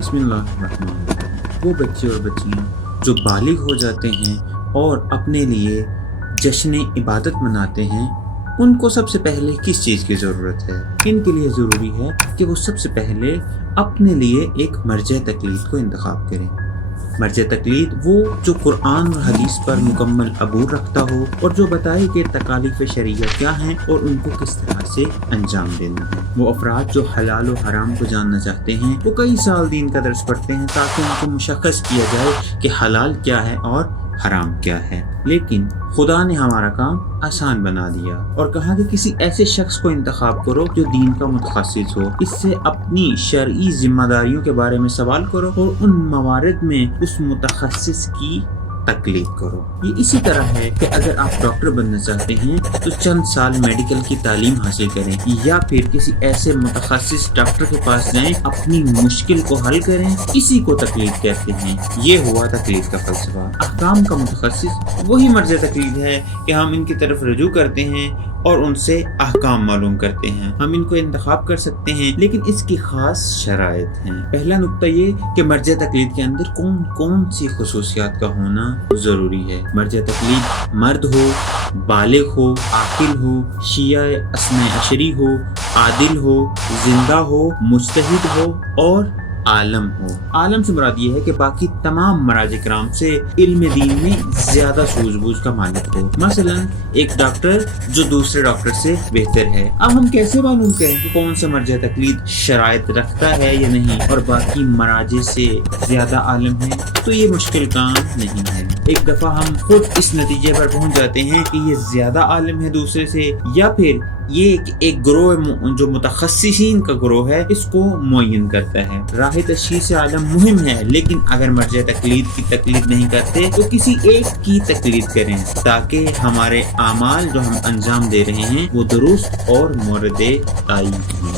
بسم اللہ الرحمن الرحیم۔ وہ بچے اور بچیاں جو بالغ ہو جاتے ہیں اور اپنے لیے جشن عبادت مناتے ہیں، ان کو سب سے پہلے کس چیز کی ضرورت ہے؟ ان کے لیے ضروری ہے کہ وہ سب سے پہلے اپنے لیے ایک مرجع تقلید کو انتخاب کریں۔ مرجع تقلید وہ جو قرآن اور حدیث پر مکمل عبور رکھتا ہو اور جو بتائے کہ تکالیف شرعیہ کیا ہیں اور ان کو کس طرح سے انجام دینا ہے۔ وہ افراد جو حلال و حرام کو جاننا چاہتے ہیں وہ کئی سال دین کا درس پڑھتے ہیں تاکہ ان کو مشخص کیا جائے کہ حلال کیا ہے اور حرام کیا ہے، لیکن خدا نے ہمارا کام آسان بنا دیا اور کہا کہ کسی ایسے شخص کو انتخاب کرو جو دین کا متخصص ہو، اس سے اپنی شرعی ذمہ داریوں کے بارے میں سوال کرو اور ان موارد میں اس متخصص کی تقلید کرو۔ یہ اسی طرح ہے کہ اگر آپ ڈاکٹر بننا چاہتے ہیں تو چند سال میڈیکل کی تعلیم حاصل کریں یا پھر کسی ایسے متخصص ڈاکٹر کے پاس جائیں، اپنی مشکل کو حل کریں، اسی کو تقلید کہتے ہیں۔ یہ ہوا تقلید کا فلسفہ۔ احکام کا متخصص وہی مرجع تقلید ہے کہ ہم ان کی طرف رجوع کرتے ہیں اور ان سے احکام معلوم کرتے ہیں۔ ہم ان کو انتخاب کر سکتے ہیں لیکن اس کی خاص شرائط ہیں۔ پہلا نقطہ یہ کہ مرجع تقلید کے اندر کون کون سی خصوصیات کا ہونا ضروری ہے۔ مرجع تقلید مرد ہو، بالغ ہو، عاقل ہو، شیعہ اثنی عشری ہو، عادل ہو، زندہ ہو، مجتہد ہو اور عالم ہو۔ عالم سے مراد یہ ہے کہ باقی تمام مراجع کرام سے علم دین میں زیادہ سوجھ بوجھ کا مالک ہو۔ مثلا ایک ڈاکٹر جو دوسرے ڈاکٹر سے بہتر ہے۔ اب ہم کیسے معلوم کریں کہ کون سا مرجع تقلید شرائط رکھتا ہے یا نہیں اور باقی مراجع سے زیادہ عالم ہے؟ تو یہ مشکل کام نہیں ہے۔ ایک دفعہ ہم خود اس نتیجے پر پہنچ جاتے ہیں کہ یہ زیادہ عالم ہے دوسرے سے، یا پھر یہ ایک گروہ جو متخصصین کا گروہ ہے اس کو معین کرتا ہے۔ راہ تشخیص عالم مہم ہے، لیکن اگر مرجع تقلید کی تقلید نہیں کرتے تو کسی ایک کی تقلید کریں تاکہ ہمارے اعمال جو ہم انجام دے رہے ہیں وہ درست اور مورد تائید ہوں۔